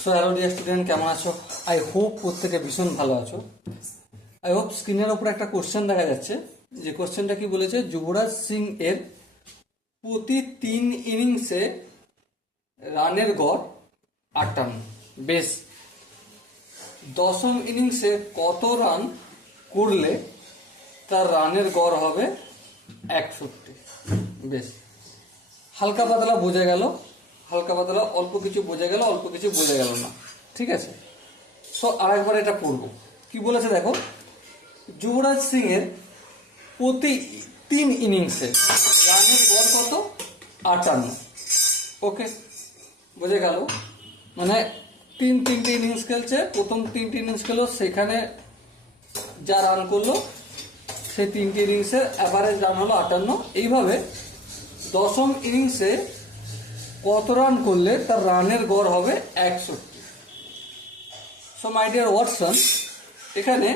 So hello dear student, কেমন আছো? I hope প্রত্যেকে ভীষণ ভালো আছো। আই হোপ স্ক্রিনের উপর একটা কোশ্চেন দেখা যাচ্ছে, যে কোশ্চেনটা কি বলেছে, যুবরাজ সিং এর প্রতি 3 ইনিংসে রানের গড় 58। বেশ, দশম ইনিংসে কত রান করলে তার রানের গড় হবে 61? বেশ, হালকা পাতলা বোঝা গেল, হালকা পাতলা অল্প কিছু বোঝা গেল, অল্প কিছু বোঝা গেল না, ঠিক আছে। সো আরেকবার এটা পড়বো। কি বলেছে দেখো, যুবরাজ সিং এর প্রতি 3 ইনিংসে রানের গড় কত? 58। ওকে, বোঝা গেল। মানে তিনটে ইনিংস খেলছে, প্রথম 3টে ইনিংস খেলো, সেখানে যা রান করলো সেই 3টে ইনিংসের অ্যাভারেজ রান হলো 58। এইভাবে দশম ইনিংসে কত রান করলে তার রানের গড় হবে 61? সো মাই ডিয়ার ওয়াটসন, এখানে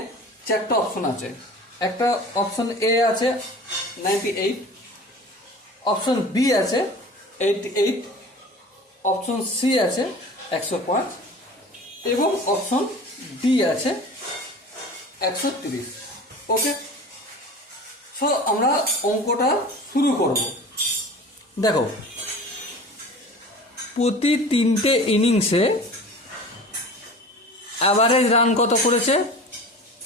4টা অপশন আছে। একটা অপশন এ আছে 98, অপশন বি আছে 88, অপশন সি আছে 105 এবং অপশন ডি আছে 130। ওকে, সো আমরা অঙ্কটা শুরু করব। দেখো, প্রতি 3টে ইনিংসে অ্যাভারেজ রান কত করেছে?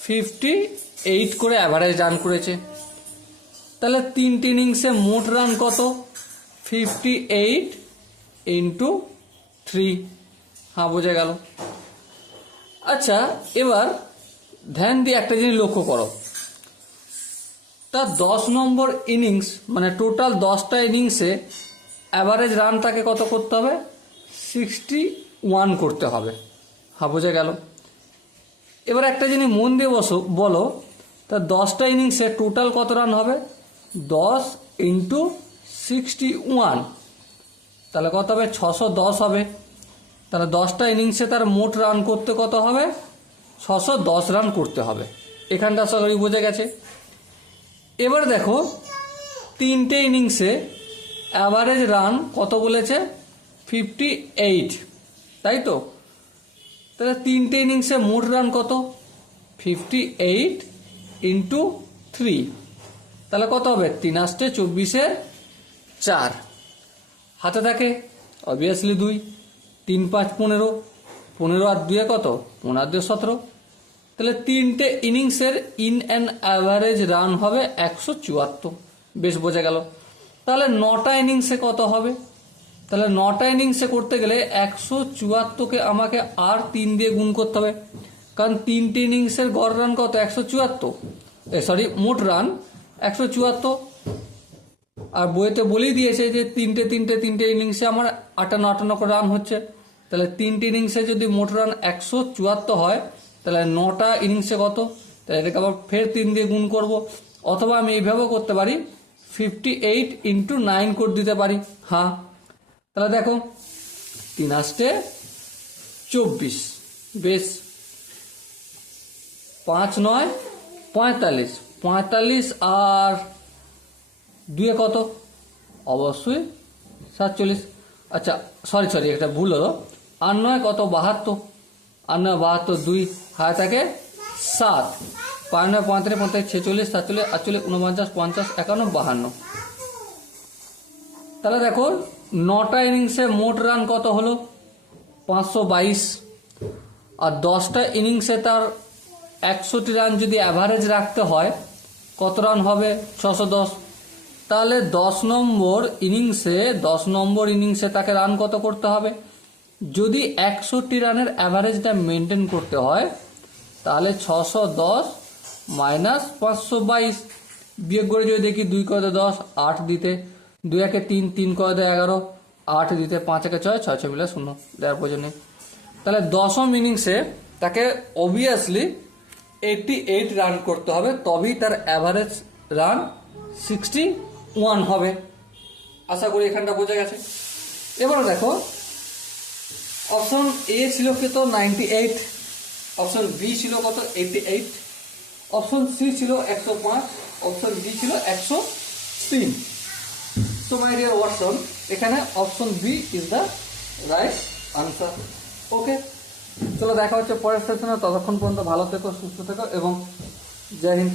58 করে অ্যাভারেজ রান করেছে। তাহলে 3টে ইনিংসে মোট রান কত? 58 ইন্টু 3। হ্যাঁ, বোঝা গেল। আচ্ছা, এবার ধ্যান দিয়ে একটা জিনিস লক্ষ্য করো, তার 10 নম্বর ইনিংস, মানে টোটাল 10টা ইনিংসে অ্যাভারেজ রান তাকে কত করতে হবে? 61 করতে হবে। হ্যাঁ, বোঝা গেল। এবার একটা জিনিস মন দিয়ে বলো, তার 10টা ইনিংসে টোটাল কত রান হবে? 10 ইন্টু 61, তাহলে কত হবে? 610 হবে। তাহলে 10টা ইনিংসে তার মোট রান করতে কত হবে? 610 রান করতে হবে। এখানটা আশা করি বোঝা গেছে। এবার দেখো, 3টে ইনিংসে অ্যাভারেজ রান কত বলেছে? 58, তাই তো? তাহলে 3টে ইনিংসে মোট রান কত? 58 ইন্টু 3, তাহলে কত হবে? 3 8 24 4। হাতে থাকে অবভিয়াসলি 2, 3 5 15, 15 আর 2 কত? 15 আর 2 17। তাহলে 3টে ইনিংসের ইন অ্যান অ্যাভারেজ রান হবে 174। বেশ, বোঝা গেল। তাহলে 9টা ইনিংসে কত হবে? তাহলে 9টা ইনিংসে করতে গেলে 174কে আমাকে আর 3 দিয়ে গুণ করতে হবে, কারণ 3টে ইনিংসের গড় রান কত? 174, মোট রান 174। আর বইতে বলেই দিয়েছে যে তিনটে ইনিংসে আমার 58 করে রান হচ্ছে। তাহলে 3টে ইনিংসে যদি মোট রান 174 হয়, তাহলে 9টা ইনিংসে কত? তাহলে এটাকে আবার ফের 3 দিয়ে গুণ করব, অথবা আমি এইভাবেও করতে পারি, 58 ইন্টু 9 করে দিতে পারি। হ্যাঁ, তাহলে দেখো 3 8 24, বেশ, 5 9 45, 45 আর 2 কত? অবশ্যই 47। আচ্ছা, সরি, একটা ভুল হলো। 8 9 কত? 72, 8 9 72, 2 হাতে থাকে 7, 5 9 35 45 46 47 48 49 50 51 52। তাহলে দেখো, 9টা ইনিংসে মোট রান কত হলো? 522। আর 10টা ইনিংসে তার 61 রান যদি অ্যাভারেজ রাখতে হয়, কত রান হবে? 610। তাহলে 10 নম্বর ইনিংসে তাকে রান কত করতে হবে? যদি 61 রানের অ্যাভারেজটা মেনটেন করতে হয়, তাহলে 610 মাইনাস 522, বিয়োগ করে যদি দেখি 2 করে 10, 8 দিতে, 2 একে 3, 3 করে 11, 8 দিতে, 5 একে 6, 6 6 মিলে 0 দেওয়ার প্রয়োজন নেই। তাহলে 10ম ইনিংসে তাকে অবভিয়াসলি 88 রান করতে হবে, তবেই তার অ্যাভারেজ রান 61 হবে। আশা করি এখানটা বোঝা গেছে। এবার দেখো, অপশন এ ছিল কত? 98, অপশন বি ছিল কত? 88, অপশন সি ছিল 105, অপশন ডি ছিল 103। সো মাই ডিয়ার ওয়াটসন, এখানে option B is the right answer. Okay, চলো দেখা হচ্ছে পরের সেশনে। ততক্ষণ পর্যন্ত ভালো থেকো, সুস্থ থেকো এবং জয় হিন্দ।